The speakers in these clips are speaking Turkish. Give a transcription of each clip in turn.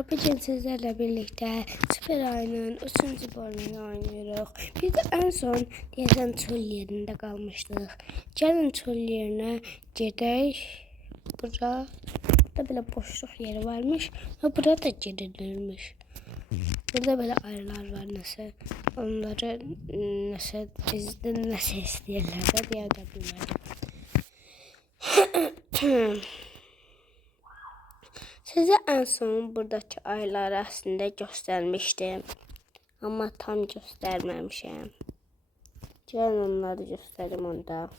Bugün sizlerle birlikte Süper Ayı'nın 3. bölümünü oynuyoruz. Biz de en son diğer çöl yerinde kalmıştık. Gelin çöl yerine gidelim. Burada böyle boşluk yeri varmış ve burada girilirmiş. Burada böyle ayılar var nasıl. Onları nasıl bizden nasıl istiyorlar da diye de bilmiyorum. Size en son buradaki ayıları aslında göstermiştim. Ama tam göstermemişim. Gelin onları göstereyim onda.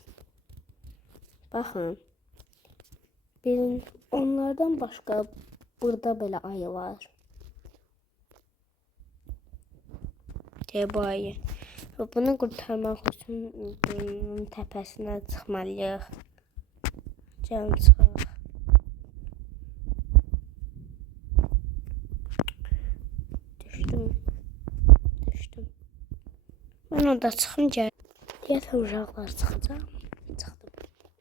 Bakın. Bilin, onlardan başka burada böyle ayı var. Bu ayı. Bunu kurtarmak için bunun tepesine çıkmalıyıq. Gelin çıxaq. Düştüm. Ben orada çıxım gəl. Deyəsən uşaqlar çıxacaq. Çıxdım.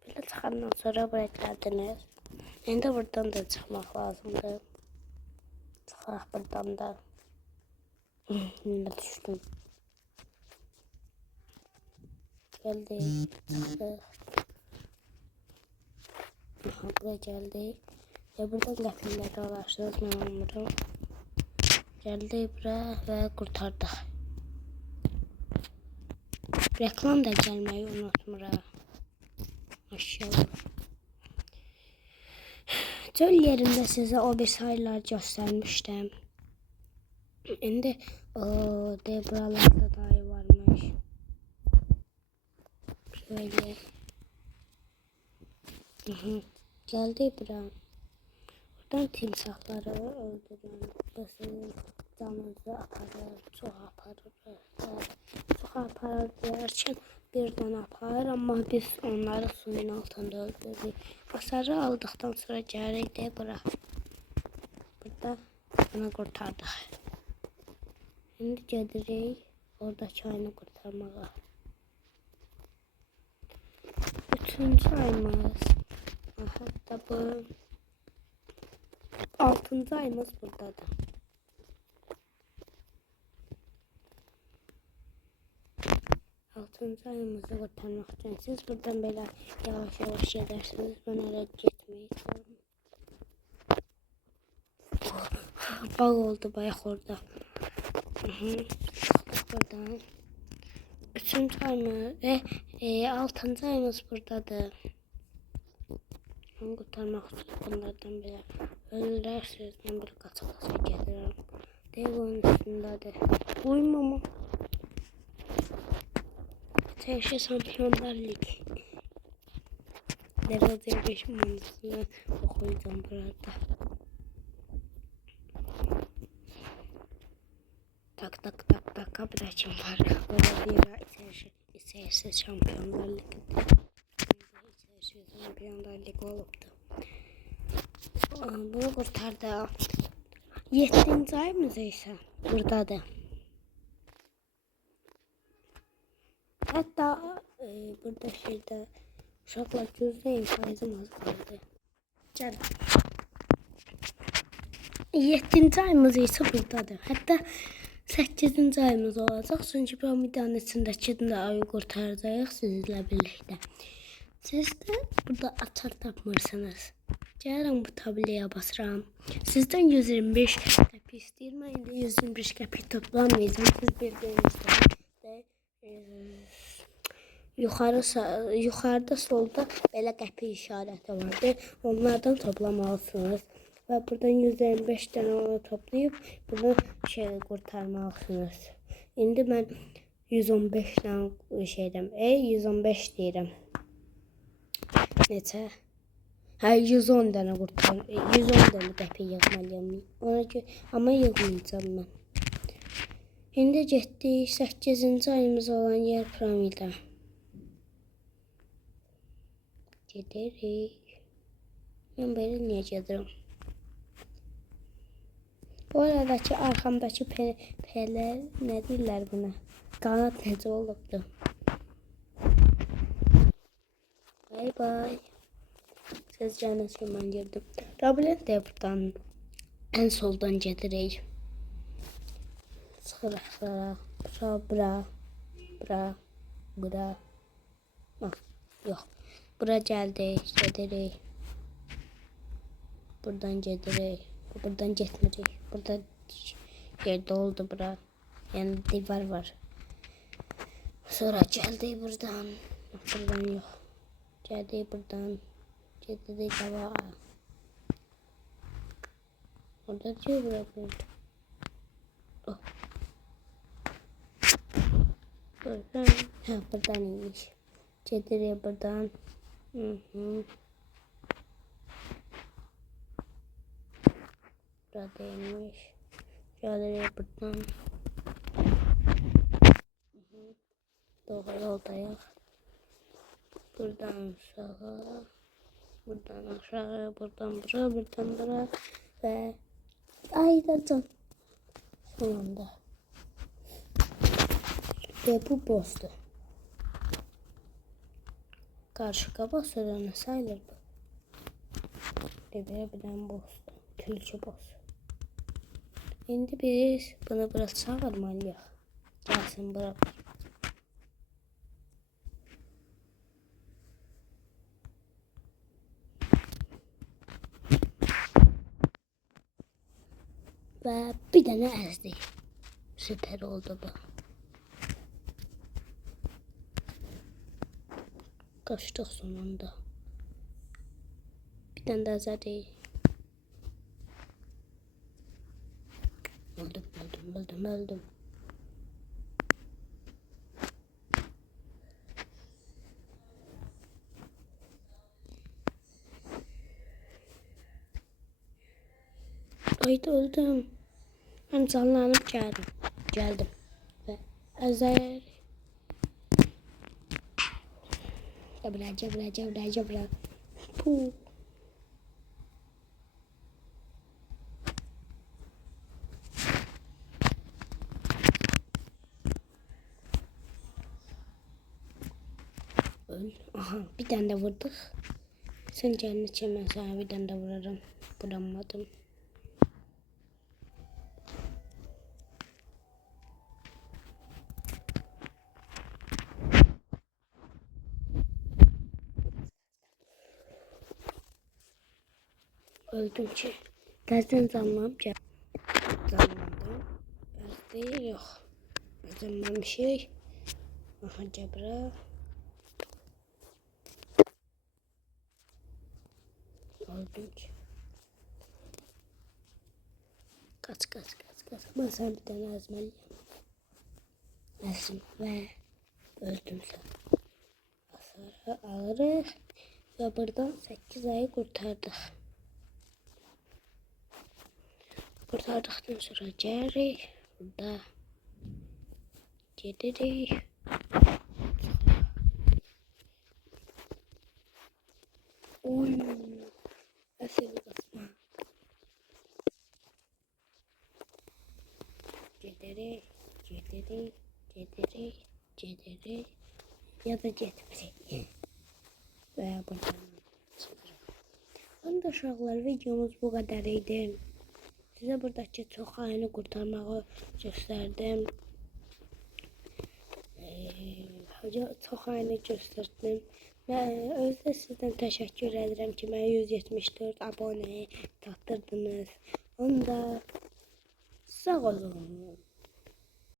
Belə çıxandan sonra bırakladınız. İndi buradan da çıxmaq lazımdır. Çıxaq buradan da. Yine düştüm. Geldik. Çıxdıq. Aha, buraya geldik. Buradan qəfilləri araşdırırız. Mən anlamıram. Geldik buraya ve kurtardık. Reklam da gelmeyi unutmuram. Maşallah. Çöl yerinde size o bir sayılar göstermiştim. Şimdi buralarda da ayı varmış. Şöyle. Geldi buraya. Buradan timsahları öldürün. Sizin canınızı aparır, çox aparır. Çox aparır deyərkən birdən aparır, amma biz onları suyun altında öldürürük. Hasarı aldıktan sonra gəlirik de bura. Burada bunu kurtardık. Şimdi gedirik oradakı ayını kurtarmağa. 3. ayımız. Hatta bu 6. ayımız buradadır. 6. ayımızı kurtarmak için siz buradan böyle yavaş yavaş gidersiniz. Ben öyle gitmeyi istiyorum. Bağ oldu bayağı orada. Buradan. 3. ayımız ve 6. ayımız buradadır. Onu kurtarmak için bunlardan biri ölürsünüz. Ben bir kaça gelirim. Devon üstündedir. Uymama. Teşe Şampiyonlar Ligi. Level 5 manasını okuyacağım burada. Tak kapıdakım var. Böyle bir Teşe Şampiyonlar Ligi. Teşe Şampiyonlar Ligi olubdu. Bunu kurtardı. 7. ayımız ise buradadır. Hatta burada şeyde uşaqlar gözləyin, faizim az qaldı. Gəlin. 7. ayımız ise buradadır. Hatta 8. ayımız olacaq. Çünki piramidanın içindəki ayı kurtaracağıq sizinlə birlikdə. Siz de burada açar tapmırsınız. Gəlin bu tabloya basıram. Sizden 125 qəpik istəyirəm. Mən indi 125 qəpik toplamayacağım. Siz bildiğinizdə yukarıda solda belə qəpik işarəti vardı. Onlardan toplamalısınız. Ve buradan 125 tane onu toplayıp bunu kurtarmalısınız. İndi mən 115 tane 115 deyirəm. Neçə? 110 tane kurtar. 110 tane qəpik yığmalıyam. Ama yığmayacağım mən. İndi getdik 8. ayımız olan yer piramida. Gedirik. Ben böyle niye gedirəm? Bu aradaki arkamdaki peler ne deyirlər buna? Qanat necə olubdu? Bye. Siz canınız ben girdim. Labirent de buradan. En soldan gedirik. Sıxırıq sıra. Bura. Bura. Bura. Ah, yox. Bura gəldik, gedirik. Buradan gedirik. Buradan getmirik. Burada yerdə oldu bura. Yəni divar var. Sonra gəldik buradan. Buradan yox. Gəldik buradan. Gedirik qabağa. Orada diyor bırakıyordu. Oh. Buradan. Ha, buradan iyiymiş. Gedirik buradan. Buradaymış. Gelirik buradan. Doğru yoldayıq. Buradan sağa. Buradan aşağı. Buradan bura. Buradan bura. Ve ayrıca sonunda. Ve bu boss'tu. Karşı kaba sırrını sayılır bu. Bilen boss'tu. Külçü boss. Şimdi biz bunu biraz çağırmalıyıq. Gəlsin bura. Ve bir tane ezdik. Süper oldu bu. Kaçtık sonunda. Bir tane daha ezdik. Öldüm. Ayda öldüm. Ben canlanıp geldim. Ve ezer. Cebra. Puh. Öl. Aha, bir tane de vurduk. Sen canını çemen sana bir tane de vurarım. Vuramadım. Öldüm ki. Dersten zanlam gel. Zanladım. Derste yok. Zanlam bir şey. Aha cebra. Öldüm ki. Kaç. Ben sana bir tane ezmeliyim. Ezdim ve öldüm sen. Hasarı alırız. Ve buradan 8 ayı kurtardık. Kurtardıktan sonra gelirik. Burada gedirik. Oy. Əsəbi qasma. Gedirik. Ya da getmirik. Ve buradan çıxırıq. Onda uşaqlar videomuz bu kadar idi. Size buradaki çok haini kurtarmağı gösterdim. Çok haini gösterdim. Ve özde sizden teşekkür ederim ki bana 174 abone tattırdınız. Onda sağ olun.